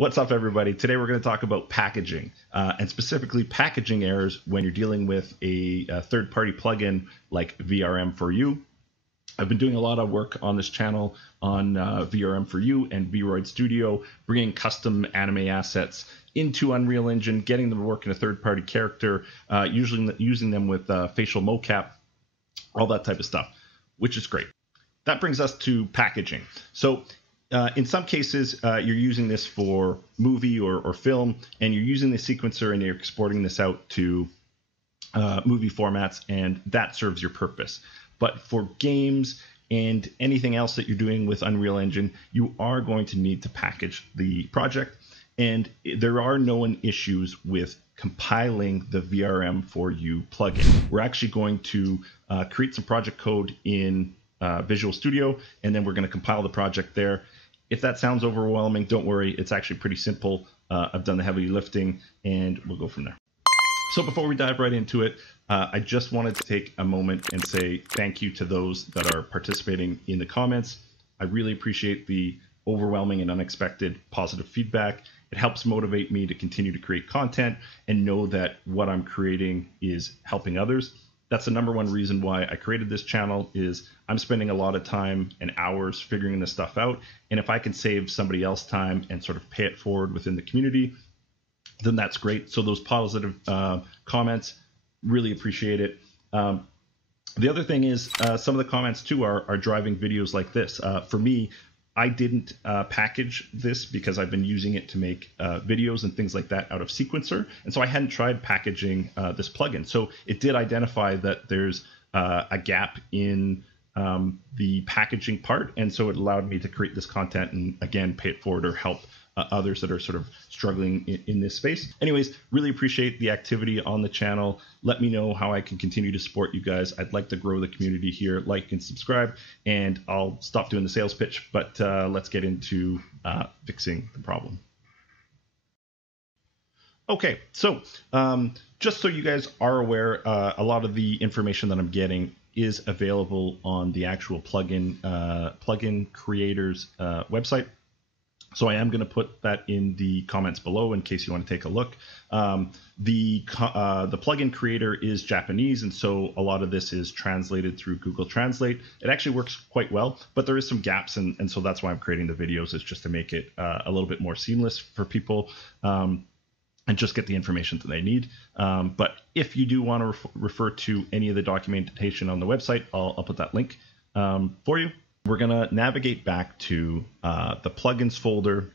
What's up, everybody? Today we're going to talk about packaging and specifically packaging errors when you're dealing with a third-party plugin like VRM4U. I've been doing a lot of work on this channel on VRM4U and Vroid Studio, bringing custom anime assets into Unreal Engine, getting them to work in a third-party character, usually using them with facial mocap, all that type of stuff, which is great. That brings us to packaging. So in some cases, you're using this for movie or film, and you're using the sequencer and you're exporting this out to movie formats, and that serves your purpose. But for games and anything else that you're doing with Unreal Engine, you are going to need to package the project, and there are known issues with compiling the VRM4U plugin. We're actually going to create some project code in Visual Studio, and then we're going to compile the project there. If that sounds overwhelming, don't worry. It's actually pretty simple. I've done the heavy lifting, and we'll go from there. So before we dive right into it, I just wanted to take a moment and say thank you to those that are participating in the comments. I really appreciate the overwhelming and unexpected positive feedback. It helps motivate me to continue to create content and know that what I'm creating is helping others. That's the number one reason why I created this channel. Is I'm spending a lot of time and hours figuring this stuff out. And if I can save somebody else time and sort of pay it forward within the community, then that's great. So those positive comments, really appreciate it. The other thing is some of the comments too are driving videos like this. For me, I didn't package this because I've been using it to make videos and things like that out of Sequencer. And so I hadn't tried packaging this plugin. So it did identify that there's a gap in the packaging part. And so it allowed me to create this content and, again, pay it forward or help others that are sort of struggling in this space. Anyways, really appreciate the activity on the channel. Let me know how I can continue to support you guys. I'd like to grow the community here. Like and subscribe, and I'll stop doing the sales pitch, but let's get into fixing the problem. Okay, so just so you guys are aware, a lot of the information that I'm getting is available on the actual plugin creators website. So I am going to put that in the comments below in case you want to take a look. The plugin creator is Japanese, and so a lot of this is translated through Google Translate. It actually works quite well, but there is some gaps, and so that's why I'm creating the videos, is just to make it a little bit more seamless for people and just get the information that they need. But if you do want to refer to any of the documentation on the website, I'll put that link for you. We're going to navigate back to the plugins folder.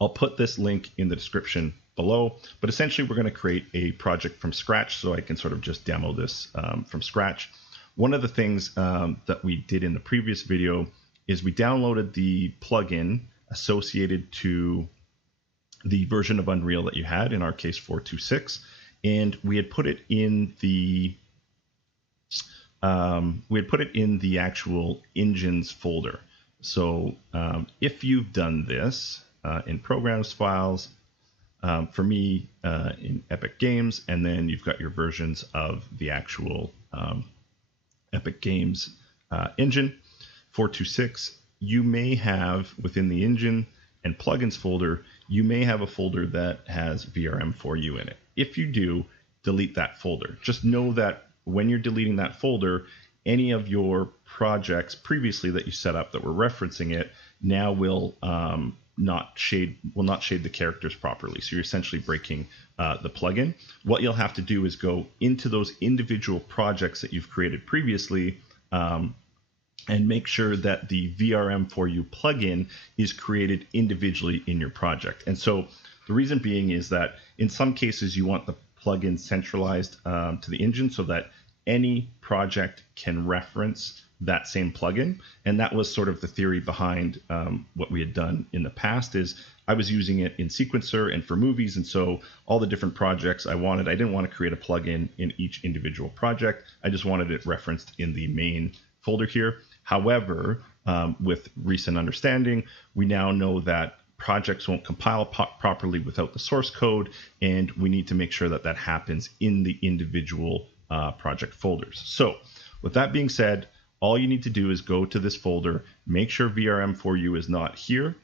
I'll put this link in the description below, but essentially we're going to create a project from scratch so I can sort of just demo this from scratch. One of the things that we did in the previous video is we downloaded the plugin associated to the version of Unreal that you had, in our case 4.2.6, and we had put it in the actual engines folder. So if you've done this in programs files, for me in Epic Games, and then you've got your versions of the actual Epic Games engine 4.2.6, you may have within the engine and plugins folder, you may have a folder that has VRM4U in it. If you do, delete that folder. Just know that when you're deleting that folder, any of your projects previously that you set up that were referencing it now will not shade the characters properly. So you're essentially breaking the plugin. What you'll have to do is go into those individual projects that you've created previously and make sure that the VRM4U plugin is created individually in your project. And so the reason being is that in some cases you want the plugin centralized to the engine so that any project can reference that same plugin. And that was sort of the theory behind what we had done in the past. Is I was using it in Sequencer and for movies, and so all the different projects I didn't want to create a plugin in each individual project. I just wanted it referenced in the main folder here. However, with recent understanding, we now know that projects won't compile properly without the source code, and we need to make sure that that happens in the individual project folders. So with that being said, all you need to do is go to this folder, make sure VRM4U is not here,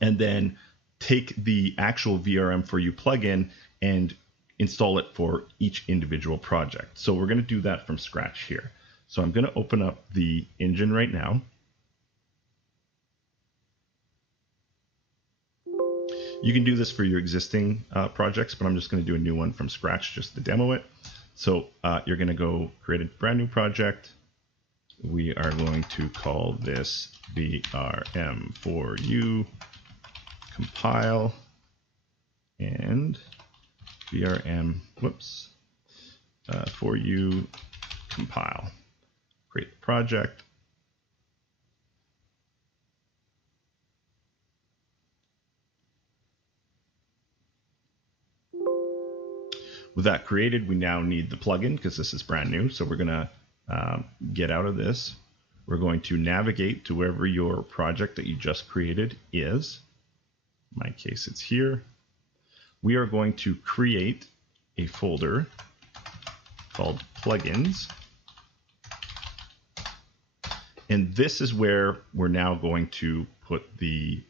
and then take the actual VRM4U plugin and install it for each individual project. So we're going to do that from scratch here. So I'm going to open up the engine right now. You can do this for your existing projects, but I'm just going to do a new one from scratch just to demo it. So you're going to go create a brand new project. We are going to call this VRM4U compile and VRM4U compile. Create the project. With that created, we now need the plugin because this is brand new. So we're going to get out of this. We're going to navigate to wherever your project that you just created is. In my case, it's here. We are going to create a folder called plugins. And this is where we're now going to put the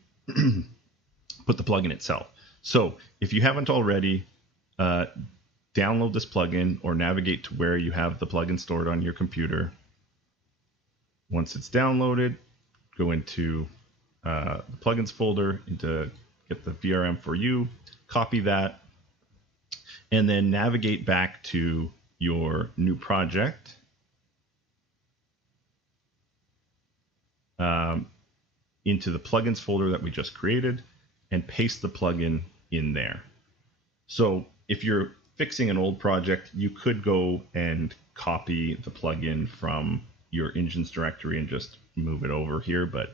plugin itself. So if you haven't already, download this plugin or navigate to where you have the plugin stored on your computer. Once it's downloaded, go into the plugins folder, get the VRM4U, copy that, and then navigate back to your new project. Into the plugins folder that we just created and paste the plugin in there. So if you're fixing an old project, you could go and copy the plugin from your engines directory and just move it over here, but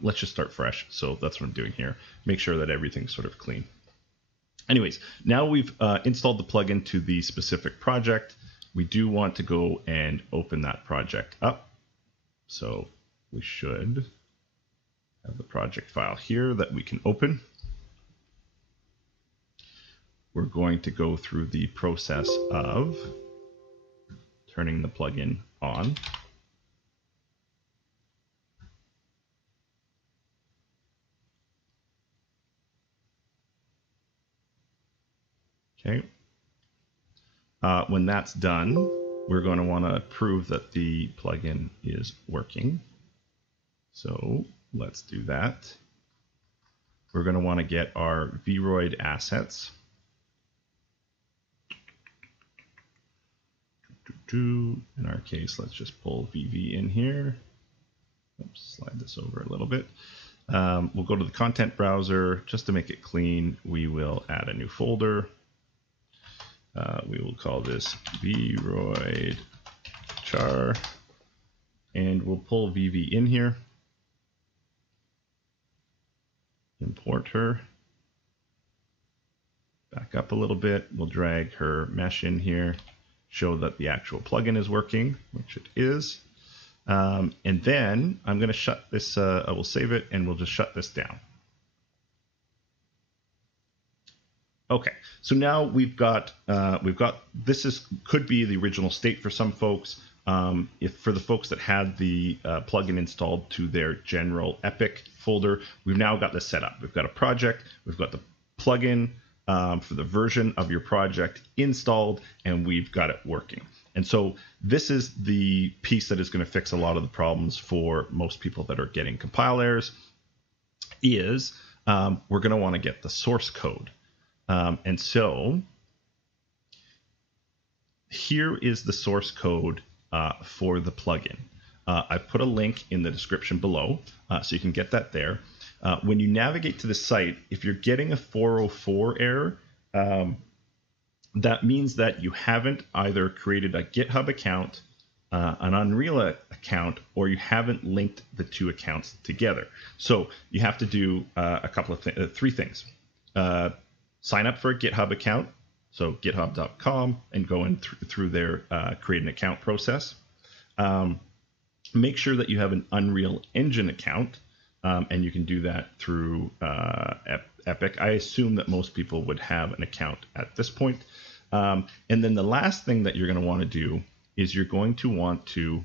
let's just start fresh. So that's what I'm doing here. Make sure that everything's sort of clean. Anyways, now we've installed the plugin to the specific project. We do want to go and open that project up. So we should have the project file here that we can open. We're going to go through the process of turning the plugin on. Okay. When that's done, we're going to want to prove that the plugin is working. So let's do that. We're going to want to get our Vroid assets. In our case, let's just pull VV in here. Oops, slide this over a little bit. We'll go to the content browser. Just to make it clean, we will add a new folder. We will call this Vroid char, and we'll pull VV in here. Import her. Back up a little bit. We'll drag her mesh in here. Show that the actual plugin is working, which it is. And then I'm going to shut this, I will save it and we'll just shut this down. Okay, so now we've got this could be the original state for some folks. If for the folks that had the plugin installed to their general Epic folder, we've now got this set up. We've got a project, we've got the plugin for the version of your project installed, and we've got it working. And so this is the piece that is going to fix a lot of the problems for most people that are getting compile errors. We're going to want to get the source code. And so here is the source code for the plugin. I put a link in the description below, so you can get that there. When you navigate to the site, if you're getting a 404 error, that means that you haven't either created a GitHub account, an Unreal account, or you haven't linked the two accounts together. So you have to do a couple of three things. Sign up for a GitHub account, so github.com, and go in through their create an account process. Make sure that you have an Unreal Engine account. And you can do that through Epic. I assume that most people would have an account at this point. And then the last thing that you're going to want to do is you're going to want to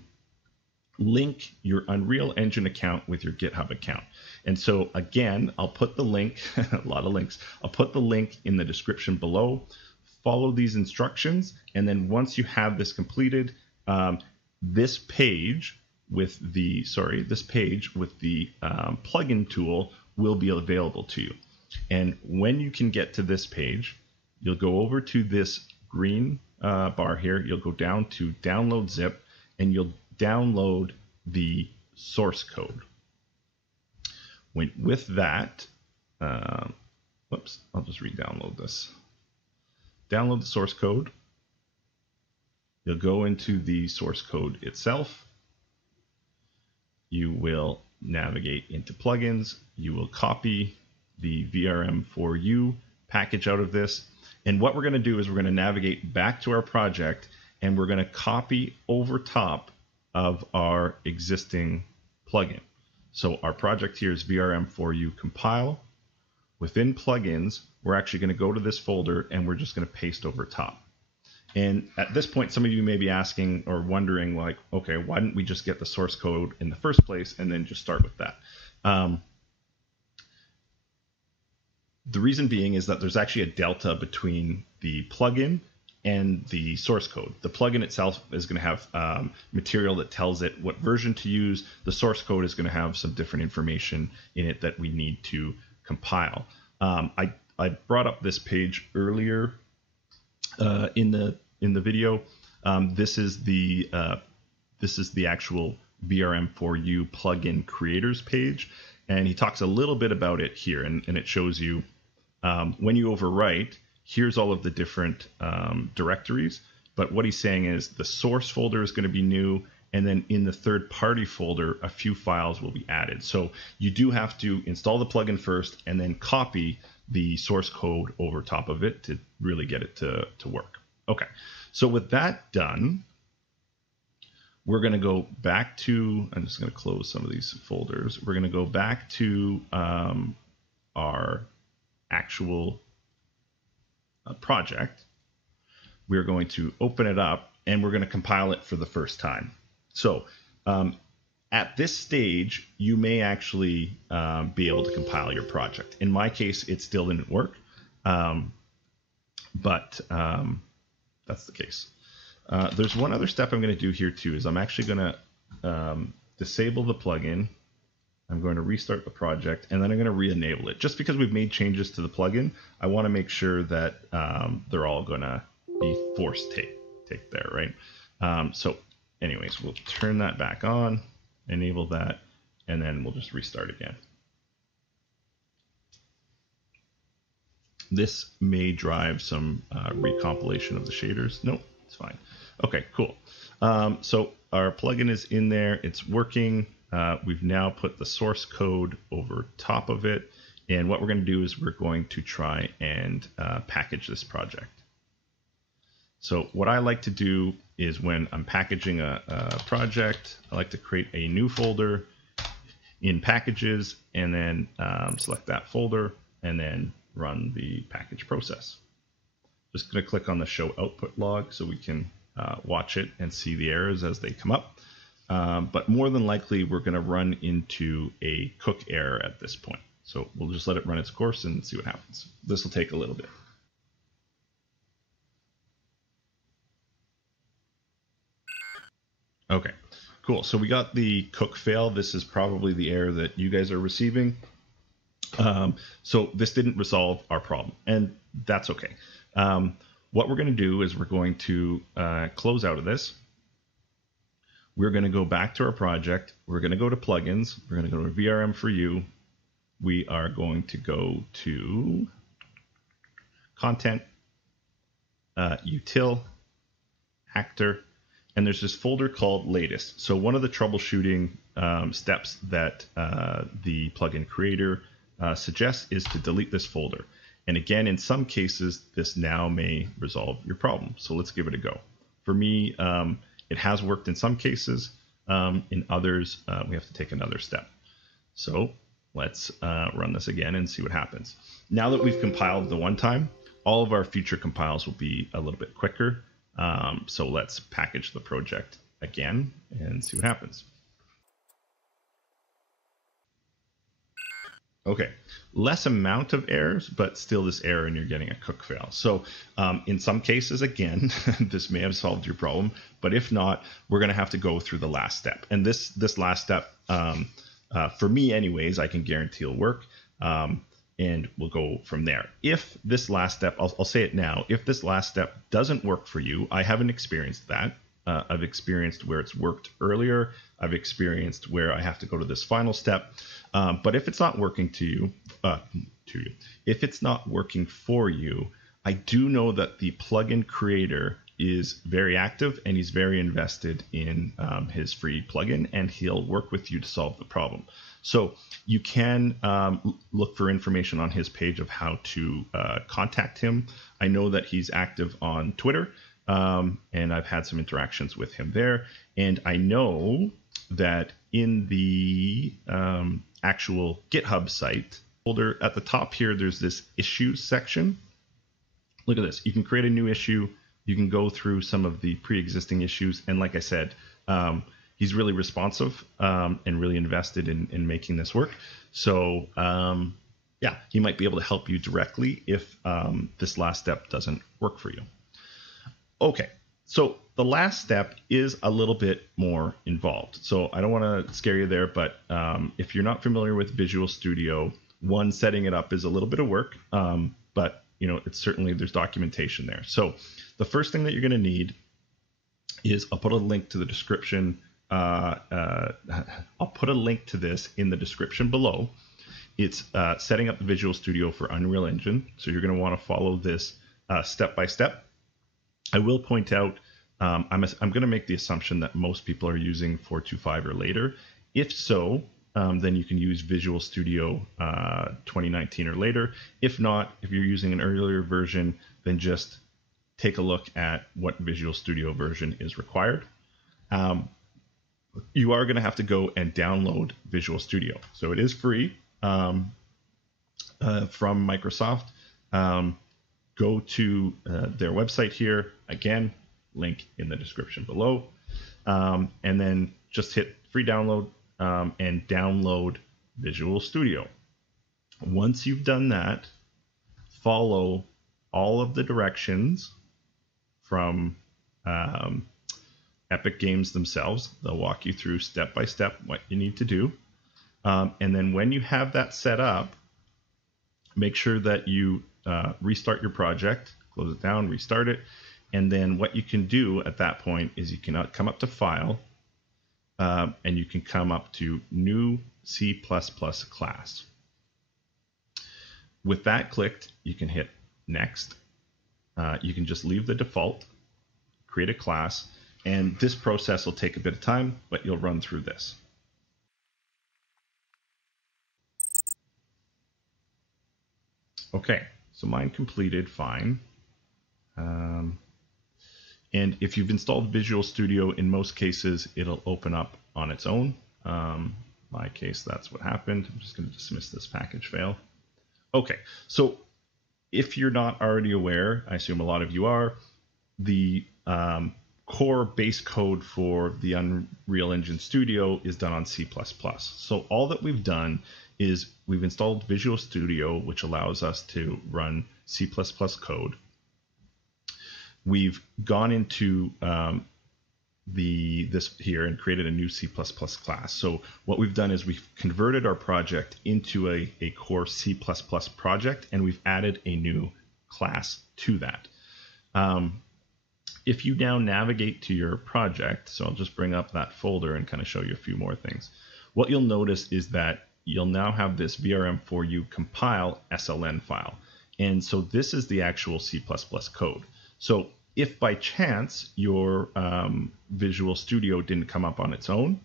link your Unreal Engine account with your GitHub account. And so again, I'll put the link, a lot of links, I'll put the link in the description below. Follow these instructions, and then once you have this completed, this page with the plugin tool will be available to you. And when you can get to this page, you'll go over to this green bar here. You'll go down to download zip, and you'll download the source code. With that, whoops, I'll just re-download this. Download the source code. You'll go into the source code itself. You will navigate into plugins. You will copy the VRM4U package out of this. And what we're going to do is we're going to navigate back to our project, and we're going to copy over top of our existing plugin. So our project here is VRM4U compile. Within plugins, we're actually going to go to this folder, and we're just going to paste over top. And at this point, some of you may be asking or wondering, like, okay, why didn't we just get the source code in the first place and then just start with that? The reason being is that there's actually a delta between the plugin and the source code. The plugin itself is going to have material that tells it what version to use. The source code is going to have some different information in it that we need to compile. I brought up this page earlier in the video. This is the actual VRM4U plugin creators page, and he talks a little bit about it here, and it shows you when you overwrite, here's all of the different directories. But what he's saying is the source folder is going to be new, and then in the third-party folder, a few files will be added. So you do have to install the plugin first and then copy the source code over top of it to really get it to work. Okay, so with that done, we're going to go back to, I'm just going to close some of these folders. We're going to go back to our actual project. We're going to open it up, and we're going to compile it for the first time. So at this stage, you may actually be able to compile your project. In my case, it still didn't work, but that's the case. There's one other step I'm going to do here too, is I'm actually going to disable the plugin. I'm going to restart the project, and then I'm going to re-enable it. Just because we've made changes to the plugin, I want to make sure that they're all going to be forced take there, right? So anyways, we'll turn that back on, enable that, and then we'll just restart again. This may drive some recompilation of the shaders. Nope, it's fine. Okay, cool. So our plugin is in there, it's working. We've now put the source code over top of it, and what we're going to do is we're going to try and package this project. So what I like to do is when I'm packaging a project, I like to create a new folder in packages, and then select that folder, and then run the package process. Just going to click on the show output log so we can watch it and see the errors as they come up. But more than likely, we're going to run into a cook error at this point. So we'll just let it run its course and see what happens. This will take a little bit. Okay, cool. So we got the cook fail. This is probably the error that you guys are receiving. So this didn't resolve our problem, and that's okay. What we're going to do is we're going to close out of this. We're going to go back to our project. We're going to go to plugins. We're going to go to VRM4U. We are going to go to content, util, actor, and there's this folder called latest. So one of the troubleshooting steps that the plugin creator suggests is to delete this folder. And again, in some cases, this now may resolve your problem. So let's give it a go. For me, it has worked in some cases. In others, we have to take another step. So let's run this again and see what happens. Now that we've compiled the one time, all of our future compiles will be a little bit quicker. So let's package the project again and see what happens. Okay, less amount of errors, but still this error and you're getting a cook fail. So in some cases, again, this may have solved your problem, but if not, we're gonna have to go through the last step. And this last step, for me anyways, I can guarantee it'll work. And we'll go from there. If this last step, I'll say it now, if this last step doesn't work for you, I haven't experienced that. I've experienced where it's worked earlier. I've experienced where I have to go to this final step. But if it's not working if it's not working for you, I do know that the plugin creator is very active and he's very invested in his free plugin, and he'll work with you to solve the problem. So you can look for information on his page of how to contact him. I know that he's active on Twitter, and I've had some interactions with him there. And I know that in the actual GitHub site folder at the top here, there's this issues section. Look at this. You can create a new issue. You can go through some of the pre-existing issues. And like I said, he's really responsive and really invested in making this work. So yeah, he might be able to help you directly if this last step doesn't work for you. Okay, so the last step is a little bit more involved. So I don't want to scare you there, but if you're not familiar with Visual Studio, one, setting it up is a little bit of work, but you know, it's certainly, there's documentation there. So the first thing that you're going to need is, I'll put a link to the description. I'll put a link to this in the description below. It's setting up the Visual Studio for Unreal Engine. So you're going to want to follow this step by step. I will point out, I'm going to make the assumption that most people are using 4.2.5 or later. If so, then you can use Visual Studio 2019 or later. If not, if you're using an earlier version, then just take a look at what Visual Studio version is required. You are going to have to go and download Visual Studio. So it is free from Microsoft. Go to their website here. Again, link in the description below. And then just hit free download and download Visual Studio. Once you've done that, follow all of the directions from Epic Games themselves. They'll walk you through step by step what you need to do. And then when you have that set up, make sure that you restart your project, close it down, restart it. And then what you can do at that point is you can come up to File, and you can come up to New C++ Class. With that clicked, you can hit Next. You can just leave the default, create a class, and this process will take a bit of time, but you'll run through this. Okay, so mine completed fine. And if you've installed Visual Studio, in most cases, it'll open up on its own. My case, that's what happened. I'm just going to dismiss this package fail. Okay, so if you're not already aware, I assume a lot of you are, the core base code for the Unreal Engine Studio is done on C++. So all that we've done is we've installed Visual Studio, which allows us to run C++ code. We've gone into this here and created a new C++ class. So what we've done is we've converted our project into a core C++ project, and we've added a new class to that. If you now navigate to your project, so I'll just bring up that folder and kind of show you a few more things. What you'll notice is that you'll now have this VRM4U compile SLN file. And so this is the actual C++ code. So if by chance your Visual Studio didn't come up on its own,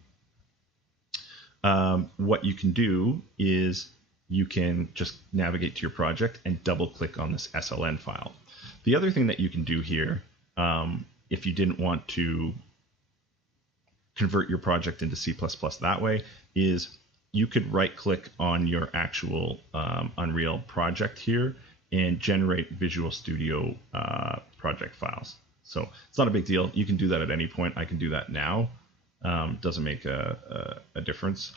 what you can do is you can just navigate to your project and double click on this SLN file. The other thing that you can do here, if you didn't want to convert your project into C++ that way, is you could right click on your actual Unreal project here and generate Visual Studio project files. So it's not a big deal. You can do that at any point. I can do that now. Doesn't make a difference.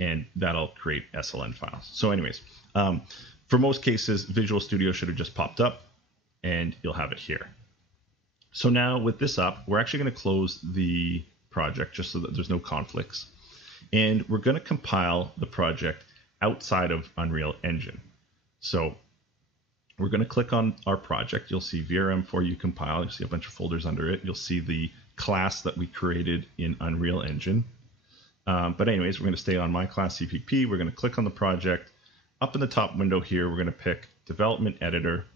and that'll create SLN files. So anyways, for most cases, Visual Studio should have just popped up and you'll have it here. So now with this up, we're actually going to close the project just so that there's no conflicts. And we're going to compile the project outside of Unreal Engine. So we're going to click on our project. You'll see VRM4U compile. You'll see a bunch of folders under it. You'll see the class that we created in Unreal Engine. But anyways, we're going to stay on my class CPP. We're going to click on the project. Up in the top window here, we're going to pick Development Editor.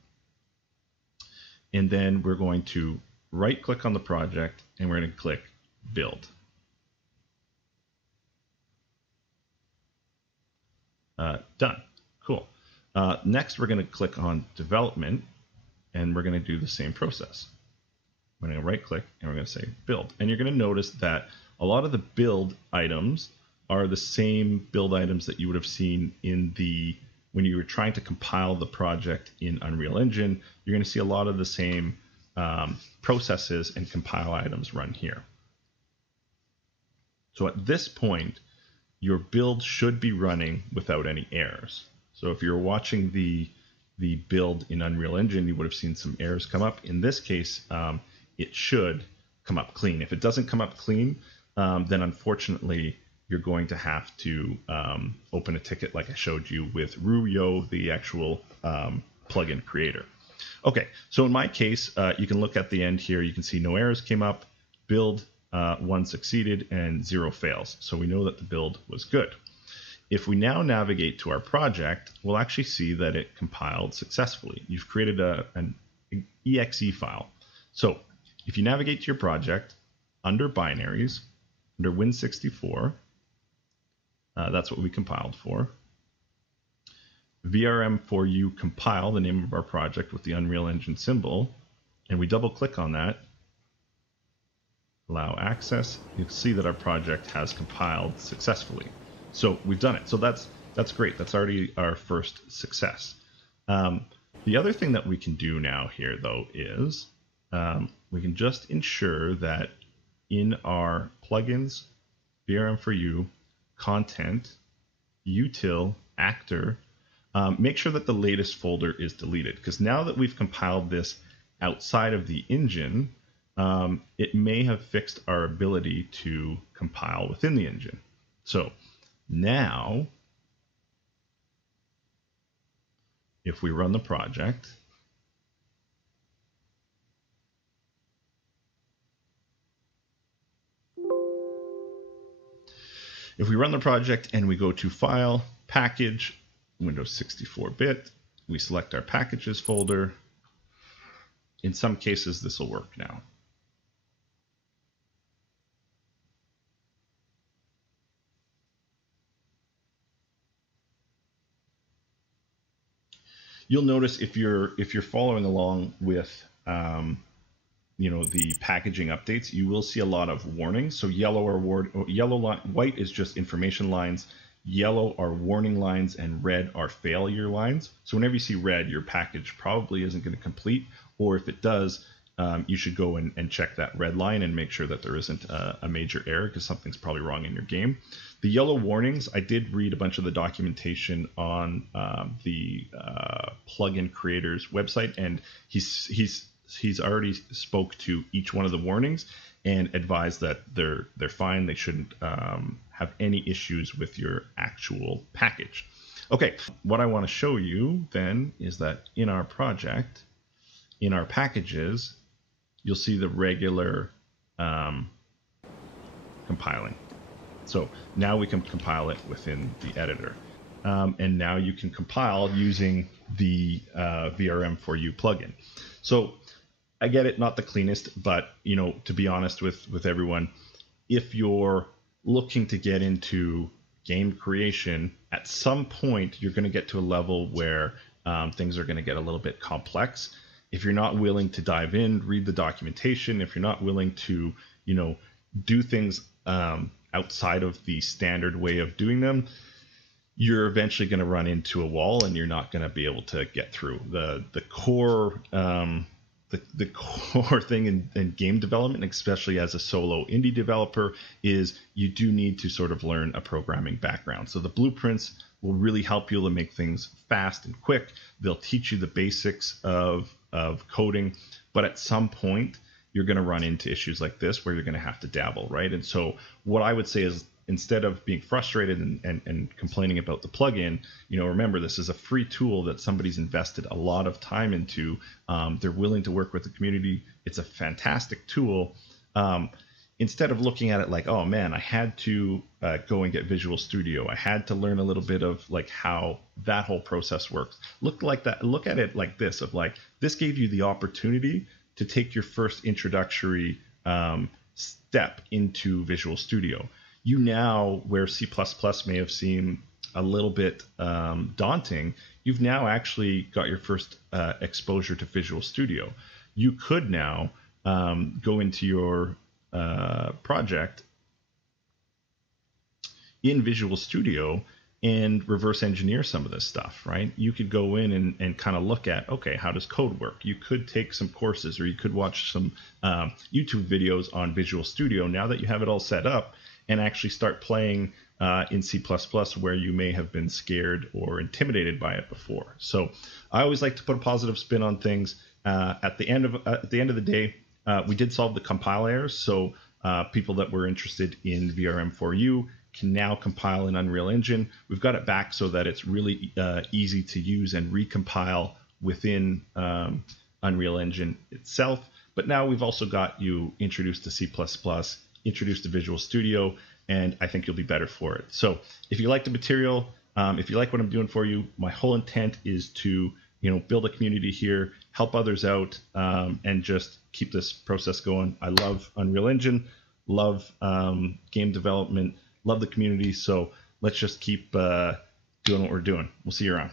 And then we're going to right click on the project and we're going to click Build. Done. Cool. Next, we're going to click on Development and we're going to do the same process. We're going to right click and we're going to say Build. And you're going to notice that a lot of the build items are the same build items that you would have seen in when you were trying to compile the project in Unreal Engine. You're going to see a lot of the same processes and compile items run here. So at this point, your build should be running without any errors. So if you're watching the build in Unreal Engine, you would have seen some errors come up. In this case, it should come up clean. If it doesn't come up clean, then unfortunately, you're going to have to open a ticket like I showed you with VRM4U, the actual plugin creator. Okay, so in my case, you can look at the end here. You can see no errors came up, build 1 succeeded, and 0 fails. So we know that the build was good. If we now navigate to our project, we'll actually see that it compiled successfully. You've created an exe file. So if you navigate to your project, under binaries, under Win64, that's what we compiled for. VRM4U compile, the name of our project with the Unreal Engine symbol, and we double click on that, allow access, you'll see that our project has compiled successfully. So we've done it. So that's great. That's already our first success. The other thing that we can do now here, though, is we can just ensure that in our plugins, VRM4U, content, util, actor, make sure that the latest folder is deleted. Because now that we've compiled this outside of the engine, it may have fixed our ability to compile within the engine. So now, if we run the project, and we go to File, Package, Windows 64-bit, we select our Packages folder. In some cases, this will work now. You'll notice if you're following along with the packaging updates, you will see a lot of warnings. So white is just information lines, yellow are warning lines, and red are failure lines. So whenever you see red, your package probably isn't going to complete, or if it does, you should go and check that red line and make sure that there isn't a major error, because something's probably wrong in your game. The yellow warnings, I did read a bunch of the documentation on the plugin creator's website, and he's already spoke to each one of the warnings and advised that they're fine. They shouldn't have any issues with your actual package. Okay, what I want to show you then is that in our project, in our packages, you'll see the regular compiling. So now we can compile it within the editor. And now you can compile using the VRM4U plugin. So I get it, not the cleanest, but to be honest with everyone, if you're looking to get into game creation, at some point you're going to get to a level where things are going to get a little bit complex. If you're not willing to dive in, read the documentation, if you're not willing to, do things outside of the standard way of doing them, you're eventually going to run into a wall and you're not going to be able to get through. The core the core thing in game development, especially as a solo indie developer, is you do need to sort of learn a programming background. So the blueprints will really help you to make things fast and quick. They'll teach you the basics of coding, but at some point you're going to run into issues like this where you're going to have to dabble, right? And so what I would say is, instead of being frustrated and complaining about the plugin, remember, this is a free tool that somebody's invested a lot of time into. They're willing to work with the community. It's a fantastic tool. Instead of looking at it like, oh man, I had to go and get Visual Studio, I had to learn a little bit of like how that whole process works. Look at it like this, of like, this gave you the opportunity to take your first introductory step into Visual Studio. You now, where C++ may have seemed a little bit daunting, you've now actually got your first exposure to Visual Studio. You could now go into your project in Visual Studio and reverse engineer some of this stuff, right? You could go in and kind of look at, okay, how does code work? You could take some courses, or you could watch some YouTube videos on Visual Studio now that you have it all set up, and actually start playing in C++ where you may have been scared or intimidated by it before. So I always like to put a positive spin on things. At the end of the day, we did solve the compile errors. So people that were interested in VRM4U can now compile in Unreal Engine. We've got it back so that it's really easy to use and recompile within Unreal Engine itself. But now we've also got you introduced to C++, introduced to Visual Studio, and I think you'll be better for it. So if you like the material, if you like what I'm doing for you, my whole intent is to build a community here, help others out, and just keep this process going. I love Unreal Engine, love game development, love the community. So let's just keep doing what we're doing. We'll see you around.